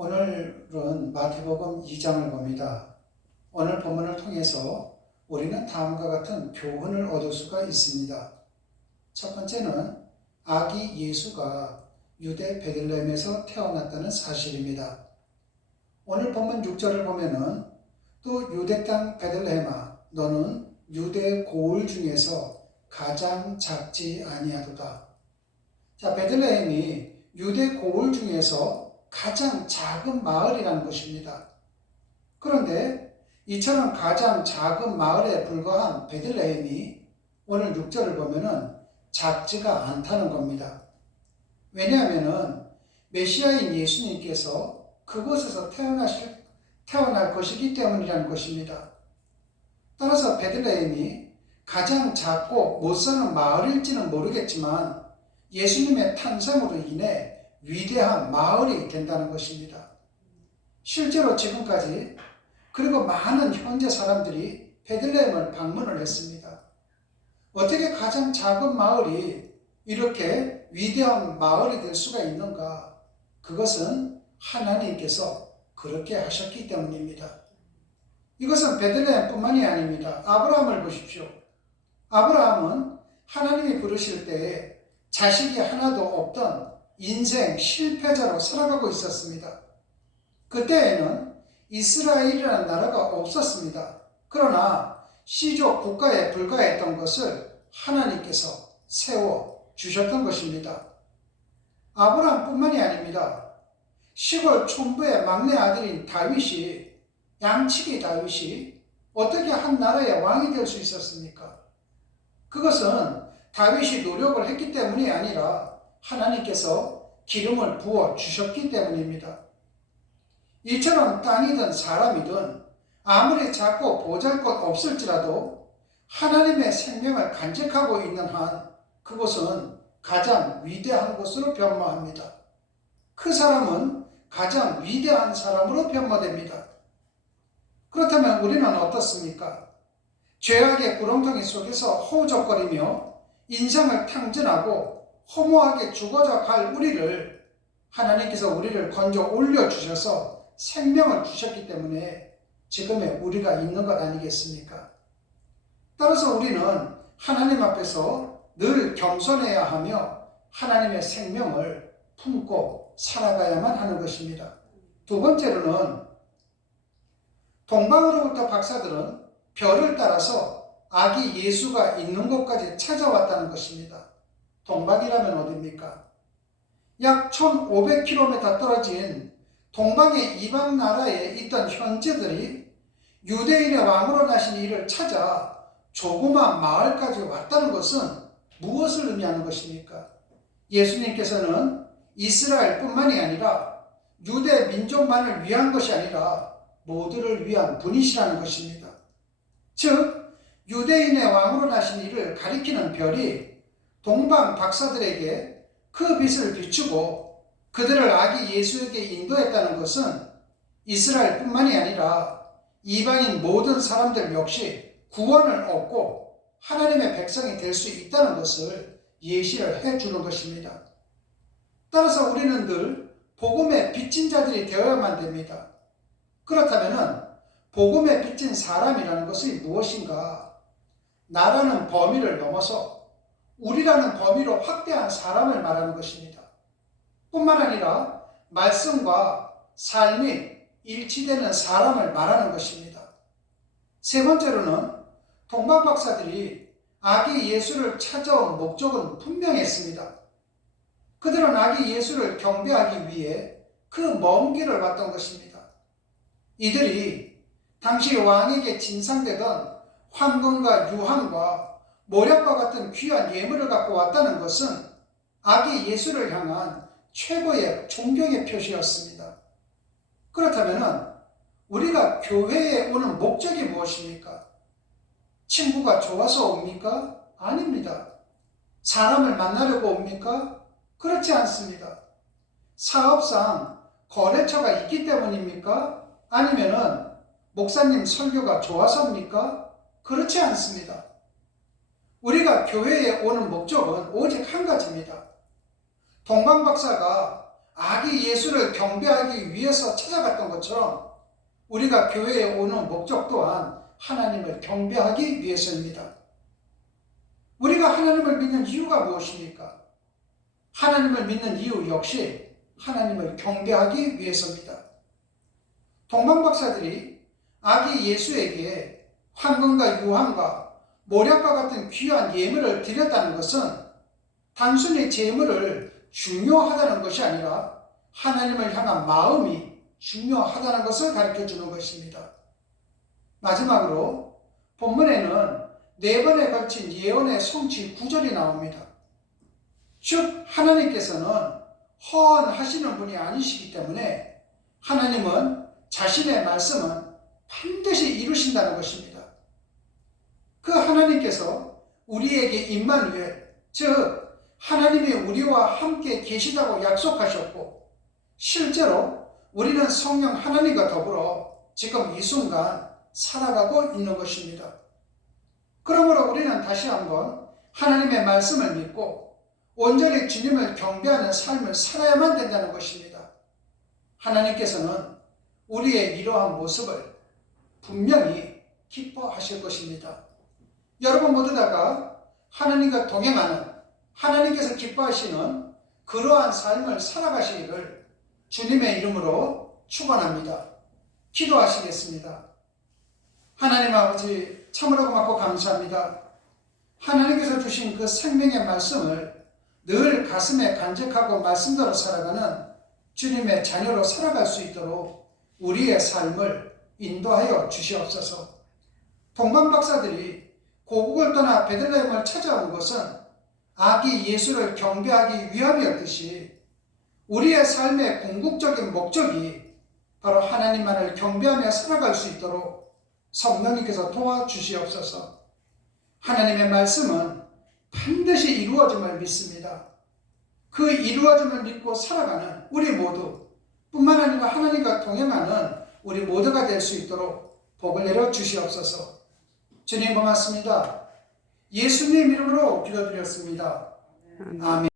오늘은 마태복음 2장을 봅니다. 오늘 본문을 통해서 우리는 다음과 같은 교훈을 얻을 수가 있습니다. 첫 번째는 아기 예수가 유대 베들레헴에서 태어났다는 사실입니다. 오늘 본문 6절을 보면은 또 유대 땅 베들레헴아 너는 유대 고을 중에서 가장 작지 아니하도다. 자, 베들레헴이 유대 고을 중에서 가장 작은 마을이라는 것입니다. 그런데 이처럼 가장 작은 마을에 불과한 베들레헴이 오늘 6절을 보면은 작지가 않다는 겁니다. 왜냐하면은 메시아인 예수님께서 그곳에서 태어날 것이기 때문이라는 것입니다. 따라서 베들레헴이 가장 작고 못 사는 마을일지는 모르겠지만 예수님의 탄생으로 인해 위대한 마을이 된다는 것입니다. 실제로 지금까지 그리고 많은 현재 사람들이 베들레헴을 방문을 했습니다. 어떻게 가장 작은 마을이 이렇게 위대한 마을이 될 수가 있는가? 그것은 하나님께서 그렇게 하셨기 때문입니다. 이것은 베들레헴뿐만이 아닙니다. 아브라함을 보십시오. 아브라함은 하나님이 부르실 때에 자식이 하나도 없던 인생 실패자로 살아가고 있었습니다. 그때에는 이스라엘이라는 나라가 없었습니다. 그러나 시족 국가에 불과했던 것을 하나님께서 세워 주셨던 것입니다. 아브라함뿐만이 아닙니다. 시골 촌부의 막내 아들인 다윗이, 양치기 다윗이 어떻게 한 나라의 왕이 될 수 있었습니까? 그것은 다윗이 노력을 했기 때문이 아니라 하나님께서 기름을 부어 주셨기 때문입니다. 이처럼 땅이든 사람이든 아무리 작고 보잘것 없을지라도 하나님의 생명을 간직하고 있는 한 그곳은 가장 위대한 곳으로 변모합니다. 그 사람은 가장 위대한 사람으로 변모됩니다. 그렇다면 우리는 어떻습니까? 죄악의 구렁텅이 속에서 허우적거리며 인생을 탕진하고 허무하게 죽어져 갈 우리를 하나님께서 우리를 건져 올려주셔서 생명을 주셨기 때문에 지금의 우리가 있는 것 아니겠습니까? 따라서 우리는 하나님 앞에서 늘 겸손해야 하며 하나님의 생명을 품고 살아가야만 하는 것입니다. 두 번째로는 동방으로부터 박사들은 별을 따라서 아기 예수가 있는 곳까지 찾아왔다는 것입니다. 동방이라면 어디입니까? 약 1500km 떨어진 동방의 이방 나라에 있던 현지들이 유대인의 왕으로 나신 이를 찾아 조그마한 마을까지 왔다는 것은 무엇을 의미하는 것입니까? 예수님께서는 이스라엘뿐만이 아니라 유대 민족만을 위한 것이 아니라 모두를 위한 분이시라는 것입니다. 즉 유대인의 왕으로 나신 이를 가리키는 별이 동방 박사들에게 그 빛을 비추고 그들을 아기 예수에게 인도했다는 것은 이스라엘뿐만이 아니라 이방인 모든 사람들 역시 구원을 얻고 하나님의 백성이 될 수 있다는 것을 예시를 해주는 것입니다. 따라서 우리는 늘 복음의 빚진 자들이 되어야만 됩니다. 그렇다면 복음의 빚진 사람이라는 것이 무엇인가? 나라는 범위를 넘어서 우리라는 범위로 확대한 사람을 말하는 것입니다. 뿐만 아니라 말씀과 삶이 일치되는 사람을 말하는 것입니다. 세 번째로는 동방 박사들이 아기 예수를 찾아온 목적은 분명했습니다. 그들은 아기 예수를 경배하기 위해 그 먼 길을 왔던 것입니다. 이들이 당시 왕에게 진상되던 황금과 유황과 모략과 같은 귀한 예물을 갖고 왔다는 것은 아기 예수를 향한 최고의 존경의 표시였습니다. 그렇다면 우리가 교회에 오는 목적이 무엇입니까? 친구가 좋아서 옵니까? 아닙니다. 사람을 만나려고 옵니까? 그렇지 않습니다. 사업상 거래처가 있기 때문입니까? 아니면은 목사님 설교가 좋아서입니까? 그렇지 않습니다. 우리가 교회에 오는 목적은 오직 한 가지입니다. 동방 박사가 아기 예수를 경배하기 위해서 찾아갔던 것처럼 우리가 교회에 오는 목적 또한 하나님을 경배하기 위해서입니다. 우리가 하나님을 믿는 이유가 무엇입니까? 하나님을 믿는 이유 역시 하나님을 경배하기 위해서입니다. 동방박사들이 아기 예수에게 황금과 유황과 모략과 같은 귀한 예물을 드렸다는 것은 단순히 제물을 중요하다는 것이 아니라 하나님을 향한 마음이 중요하다는 것을 가르쳐 주는 것입니다. 마지막으로 본문에는 4번에 걸친 예언의 성취 구절이 나옵니다. 즉 하나님께서는 허언하시는 분이 아니시기 때문에 하나님은 자신의 말씀은 반드시 이루신다는 것입니다. 그 하나님께서 우리에게 임마누엘, 즉 하나님이 우리와 함께 계시다고 약속하셨고 실제로 우리는 성령 하나님과 더불어 지금 이 순간 살아가고 있는 것입니다. 그러므로 우리는 다시 한번 하나님의 말씀을 믿고 온전히 주님을 경배하는 삶을 살아야만 된다는 것입니다. 하나님께서는 우리의 이러한 모습을 분명히 기뻐하실 것입니다. 여러분 모두 다가 하나님과 동행하는, 하나님께서 기뻐하시는 그러한 삶을 살아가시기를 주님의 이름으로 축원합니다. 기도하시겠습니다. 하나님 아버지, 참으로 고맙고 감사합니다. 하나님께서 주신 그 생명의 말씀을 늘 가슴에 간직하고 말씀대로 살아가는 주님의 자녀로 살아갈 수 있도록 우리의 삶을 인도하여 주시옵소서. 동방박사들이 고국을 떠나 베들레헴을 찾아온 것은 아기 예수를 경배하기 위함이었듯이 우리의 삶의 궁극적인 목적이 바로 하나님만을 경배하며 살아갈 수 있도록 성령님께서 도와주시옵소서. 하나님의 말씀은 반드시 이루어짐을 믿습니다. 그 이루어짐을 믿고 살아가는 우리 모두 뿐만 아니라 하나님과 동행하는 우리 모두가 될 수 있도록 복을 내려 주시옵소서. 주님 고맙습니다. 예수님 이름으로 기도드렸습니다. 아멘.